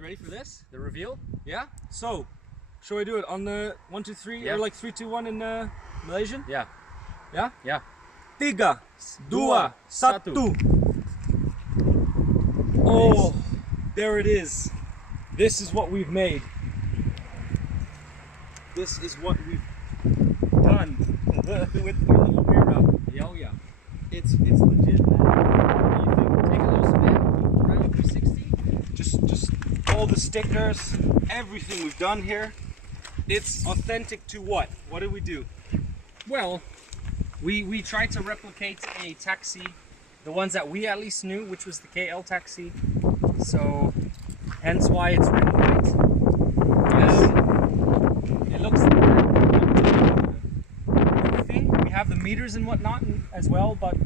you ready for this? The reveal? Yeah? So, shall we do it on the 1, 2, 3 or like 3, 2, 1 in Malaysian? Yeah. Yeah? Yeah. 3, 2, 1. Oh, there it is. This is what we've made. This is what we've done with our little Wira. Oh yeah. It's legit, man. What do you think? Take a little spin, around 360. Just all the stickers, everything we've done here. It's authentic to what? What did we do? Well, we tried to replicate a taxi, the ones that we at least knew, which was the KL taxi. So, hence why it's red and white. Yes. It looks like the thing. We have the meters and whatnot as well, but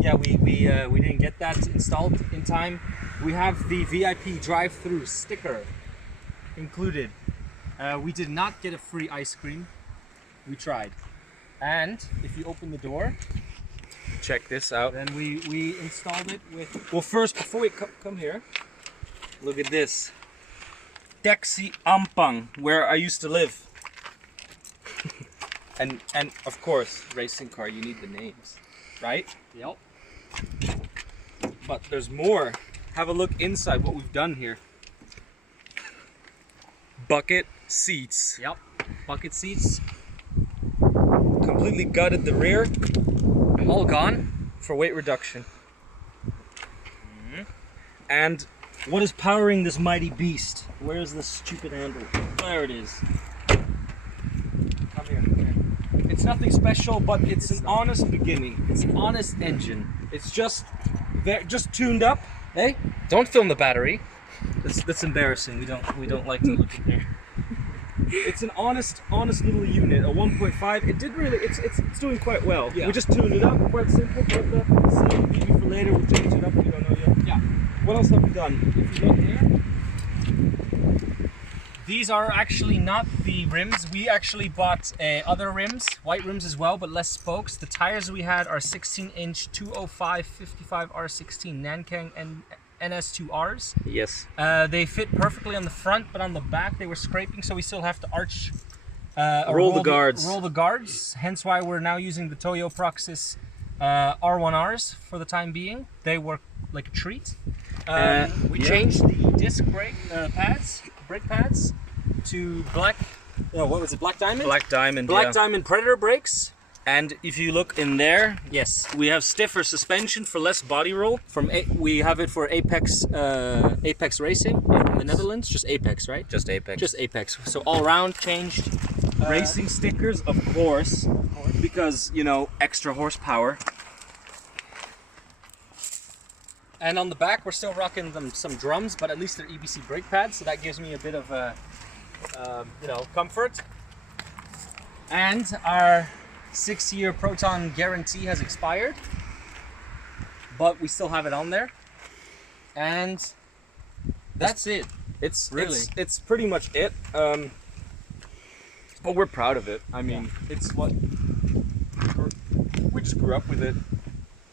yeah, we didn't get that installed in time. We have the VIP drive-through sticker included. We did not get a free ice cream. We tried. And if you open the door, Check this out. then we installed it with... Well, first, before we come here, look at this. Teksi Ampang, where I used to live. and of course, racing car, you need the names, right? Yep. But there's more. Have a look inside what we've done here. Bucket seats. Yep. Bucket seats. Completely gutted the rear All gone. for weight reduction. And what is powering this mighty beast? Where's the stupid handle? There it is. Come here. It's nothing special, but it's an honest beginning. It's an honest engine. It's just tuned up. Hey, Don't film the battery. that's embarrassing. We don't like to look in there. It's an honest little unit. A 1.5. It did really. It's doing quite well. Yeah. We just tuned it up. Quite simple. But see, maybe for later we'll change it up. We don't know yet. Yeah. What else have we done? If you look here. These are actually not the rims. We actually bought other rims, white rims as well, but less spokes. The tires we had are 16-inch 205 55 R16 Nankang and NS2Rs. Yes. They fit perfectly on the front, but on the back they were scraping, so we still have to arch. Roll the guards. Roll the guards. Hence why we're now using the Toyo Proxys R1Rs for the time being. They work like a treat. We changed the disc brake pads to black. What was it? Black diamond. Black diamond. Black yeah. diamond Predator brakes. And if you look in there, Yes. we have stiffer suspension for less body roll. We have it for Apex Racing in the Netherlands. Just Apex, right? Just Apex. Just Apex. So all round changed. Racing stickers, of course, because extra horsepower. And on the back, we're still rocking some drums, but at least they're EBC brake pads, so that gives me a bit of comfort. And our 6-year Proton guarantee has expired, but we still have it on there. And that's it. It's Really? pretty much it. But we're proud of it. I mean, it's what we just grew up with it,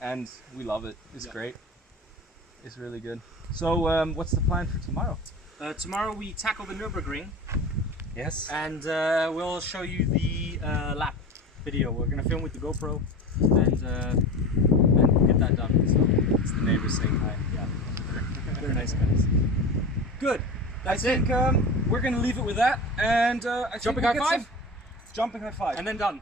and we love it. It's great. It's really good. So, what's the plan for tomorrow? Tomorrow we tackle the Nurbürgring, Yes. and we'll show you the lap video. We're gonna film with the GoPro and get that done. So It's the neighbors saying hi. yeah, they're nice guys. Good. That's I think we're gonna leave it with that, and I think Jumping we'll high get five? some- Jumping high five. And then done.